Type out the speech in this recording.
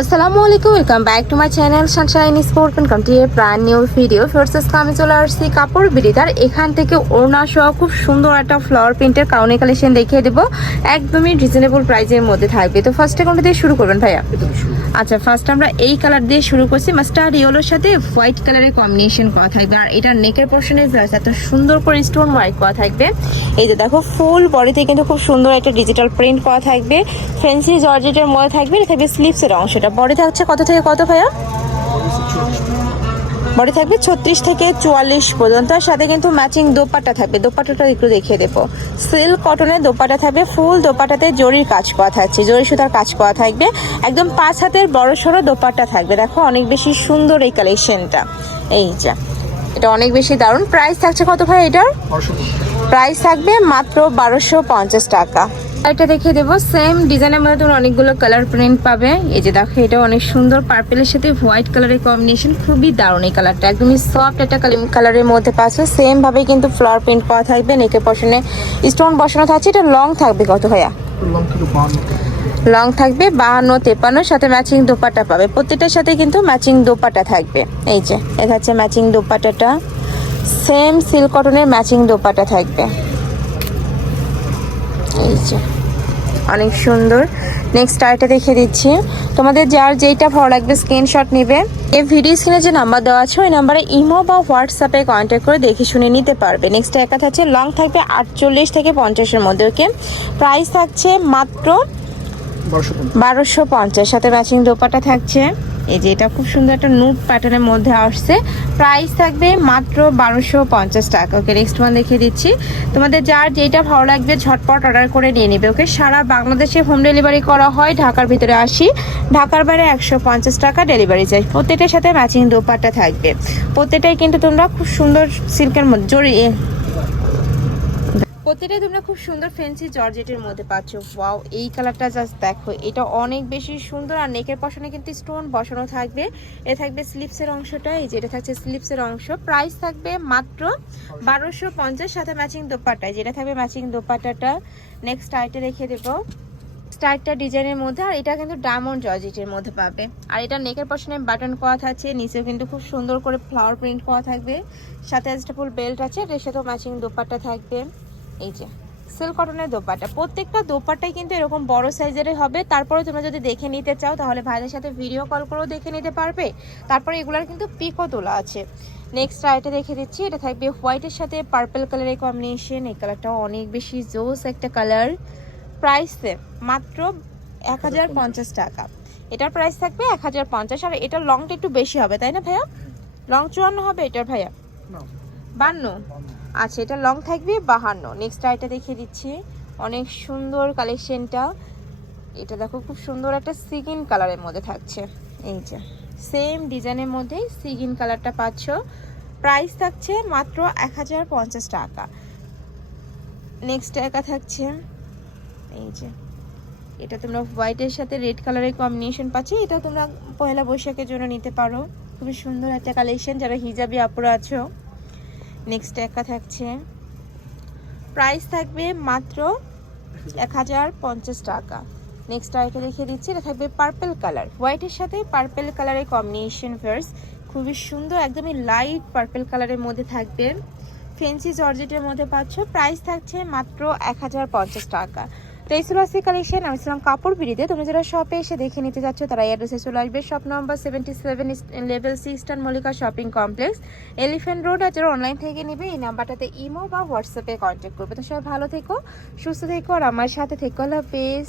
আসসালামু আলাইকুম, welcome back to my channel sunshine sport and কন্টি এর ব্র্যান্ড নিউ ভিডিও। ফার্স্ট আমি চলে আসছি কাপড় বিড়িদার। এখান থেকে ওড়না সহ খুব সুন্দর একটা ফ্লাওয়ার প্রিন্টের কাউনি কালেকশন দেখিয়ে দেবো, একদমই রিজনেবল প্রাইসের মধ্যে থাকবে। তো ফার্স্টে কোনটা দিয়ে শুরু করবেন ভাইয়া? আচ্ছা, ফার্স্ট আমরা এই কালার দিয়ে শুরু করছি। মাস্টার্ড ইয়েলোর সাথে হোয়াইট কালারের কম্বিনেশন করা থাকবে, আর এটা নেকের পোর্শনে এত সুন্দর করে স্টোন ওয়ার্ক করা থাকবে। এই যে দেখো, ফুল বডিতে কিন্তু খুব সুন্দর একটা ডিজিটাল প্রিন্ট করা থাকবে, ফ্যান্সি জর্জেটের মধ্যে থাকবে। এটা থাকবে স্লিভসের অংশটা। বডি থাকছে কত থেকে কত ভাইয়া? বডি থাকবে 36 থেকে 44 পর্যন্ত। সাথে কিন্তু ম্যাচিং দোপাট্টা থাকবে। দোপাট্টাটা একটু দেখিয়ে দেবো। সিল্ক কটনের দোপাট্টা থাকবে, ফুল দোপাট্টাতে জরির কাজ করা থাকছে, জরি সুতার কাজ করা থাকবে। একদম 5 হাতের বড় সড়ো দোপাট্টা থাকবে। দেখো অনেক বেশি সুন্দর এই কালেকশনটা। এই যা, এটা অনেক বেশি দারুণ। প্রাইস থাকছে কত ভাই এটার? প্রাইস থাকবে মাত্র 1250 টাকা। এটা দেখিয়ে দেবো, সেম ডিজাইনের মধ্যে তোমরা অনেকগুলো কালার প্রিন্ট পাবে। এই যে দেখো, এটা অনেক সুন্দর পার্পেলের সাথে হোয়াইট কালারের কম্বিনেশন, খুবই দারুণ এই কালারটা। একদমই সফট একটা কালারের মধ্যে পাচ্ছে। সেম ভাবে কিন্তু ফ্লাওয়ার প্রিন্ট করা থাকবে, নেকের পশনে স্টোন বসানো থাকছে। এটা লং থাকবে কত ভাইয়া? লং থাকবে 52-53, সাথে ম্যাচিং দোপাট্টা পাবে। প্রত্যেকটার সাথে কিন্তু ম্যাচিং দোপাট্টা থাকবে। এই যে এটা হচ্ছে ম্যাচিং দোপাট্টাটা, সেম সিল্ক কটনের ম্যাচিং দোপাট্টা থাকবে। এই যে অনেক সুন্দর। নেক্সট আইটা দেখিয়ে দিচ্ছি তোমাদের, যার যেইটা ভালো লাগবে স্ক্রিনশট নেবে। এই ভিডিও স্ক্রিনে যে নাম্বার দেওয়া আছে ওই নাম্বারে ইমো বা হোয়াটসঅ্যাপে কন্ট্যাক্ট করে দেখে শুনে নিতে পারবে। নেক্সট একা থাকছে, লং থাকবে 48 থেকে 50-এর মধ্যে। ওকে, প্রাইস থাকছে মাত্র 1250, সাথে ম্যাচিং দোপাট্টা থাকছে। এই যে এটা খুব সুন্দর একটা নুট প্যাটার্নের মধ্যে আসছে। প্রাইস থাকবে মাত্র 1250 টাকা। ওকে, নেক্সট ওয়ান দেখিয়ে দিচ্ছি তোমাদের, যার যেটা ভালো লাগবে ঝটপট অর্ডার করে নিয়ে নেবে। ওকে, সারা বাংলাদেশে হোম ডেলিভারি করা হয়। ঢাকার ভিতরে 80, ঢাকার বাইরে 150 টাকা ডেলিভারি চার্জ। প্রত্যেকটার সাথে ম্যাচিং দোপাট্টা থাকবে। প্রত্যেকটাই কিন্তু তোমরা খুব সুন্দর সিল্কের মধ্যে জড়িয়ে, প্রত্যেকটাই তোমরা খুব সুন্দর ফ্যান্সি জর্জেটের মধ্যে পাচ্ছ। ওয়াও, এই কালারটা জাস্ট দেখো, এটা অনেক বেশি সুন্দর। আর নেকের পশনে কিন্তু স্টোন বসানো থাকবে। এ থাকবে স্লিপসের অংশটা। এই যে এটা থাকছে স্লিপসের অংশ। প্রাইস থাকবে মাত্র 1250, সাথে ম্যাচিং দোপাট্টা। যেটা থাকবে ম্যাচিং দোপাট্টাটা। নেক্সট আইটা রেখে দেবো স্টাইলটা ডিজাইনের মধ্যে, আর এটা কিন্তু ডায়মন্ড জর্জেটের মধ্যে পাবে। আর এটা নেকের পশনে বাটন করা থাকছে, নিচেও কিন্তু খুব সুন্দর করে ফ্লাওয়ার প্রিন্ট করা থাকবে। সাথে অ্যাডজাস্টেবল বেল্ট আছে, এর সাথেও ম্যাচিং দোপাট্টা থাকবে। এই যে সিল্ক কটনের দোপাট্টা। প্রত্যেকটা দোপাট্টাই কিন্তু এরকম বড় সাইজেরই হবে। তারপরে তোমরা যদি দেখে নিতে চাও তাহলে ভাইদের সাথে ভিডিও কল করেও দেখে নিতে পারবে। তারপরে এগুলার কিন্তু পিকও তোলা আছে। নেক্সট আইটা দেখে দিচ্ছি, এটা থাকবে হোয়াইটের সাথে পার্পল কালারের কম্বিনেশন। এই কালারটাও অনেক বেশি জোস একটা কালার। প্রাইস মাত্র 1050 টাকা। এটার প্রাইস থাকবে 1050। আর এটার লংটা একটু বেশি হবে, তাই না ভাইয়া? লং 54 হবে এটার ভাইয়া? 52। আচ্ছা, এটা লং থাকবে 52। নেক্সট আইটা দেখিয়ে দিচ্ছি, অনেক সুন্দর কালেকশনটা। এটা দেখো, খুব সুন্দর একটা সিগিন কালারের মধ্যে থাকছে। এই যে সেম ডিজাইনের মধ্যেই সিগিন কালারটা পাচ্ছ। প্রাইস থাকছে মাত্র 1050 টাকা। নেক্সট একা থাকছে, এই যে এটা তোমরা হোয়াইটের সাথে রেড কালারের কম্বিনেশন পাচ্ছ। এটা তোমরা পয়লা বৈশাখের জন্য নিতে পারো। খুবই সুন্দর একটা কালেকশন যারা হিজাবি আপুরা আছো। নেক্সট একা থাকছে, প্রাইস থাকবে মাত্র 1050 টাকা। নেক্সট আইটা দেখিয়ে দিচ্ছি, এটা থাকবে পার্পল কালার, হোয়াইটের সাথে পার্পল কালারের কম্বিনেশন ভার্স। খুবই সুন্দর, একদমই লাইট পার্পল কালারের মধ্যে থাকবে। ফ্যান্সি জর্জেটের মধ্যে পাচ্ছ। প্রাইস থাকছে মাত্র 1050 টাকা। তো এই ছিল আজকে কালেকশন। আমি ছিলাম কাপড় বিড়িতে। তোমরা যারা শপে এসে দেখে নিতে যাচ্ছ তারা অ্যাড্রেসে চলে আসবে। Shop number 77, level 6, eastern Mallika shopping complex, elephant road. আর যারা অনলাইন থেকে নেবে এই নাম্বারটাতে ইমো বা হোয়াটসঅ্যাপে কন্ট্যাক্ট করবে। তো সবাই ভালো থেকো, সুস্থ থেকো, আর আমার সাথে থেকো। আল্লাহ হাফেজ।